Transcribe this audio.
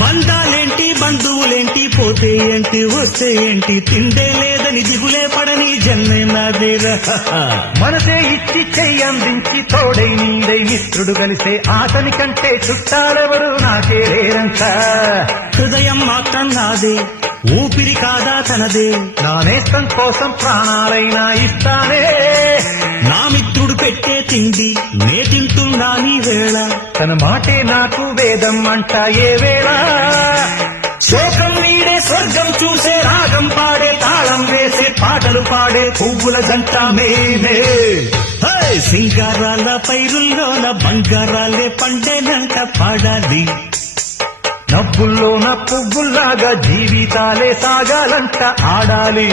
బంధాలేంటి బంధువులేంటి పోతే ఏంటి వస్తే ఏంటి తిండే లేదని దిగులే పడని జన్మే నాదేరా మనసే ఇచ్చి చెయ్యందించి తోడై నీడై మిత్రుడు కలిసే ఆతని కంటే చుట్టాలెవరు నాకే లేరంట హృదయం మాత్రం నాదే ఊపిరి కాదా తనదే నా నేస్తం కోసం ప్రాణాలైనా ఇస్తానే నా మిత్రుడు పెట్టే తిండి నే తింటున్నా నీ వేళ తన మాటే నాకు వేదం అంట ఏ వేళ శోకం వీడే స్వర్గం చూసే రాగం పాడే తాళం వేసే పాటలు పాడే పువ్వుల జంట మేమే సింగారాల పైరుల్లోన బంగారాలే పండేనంట పాడాలి నవ్వుల్లోన పువ్వుల్లాగా జీవితాలే సాగాలంట ఆడాలి.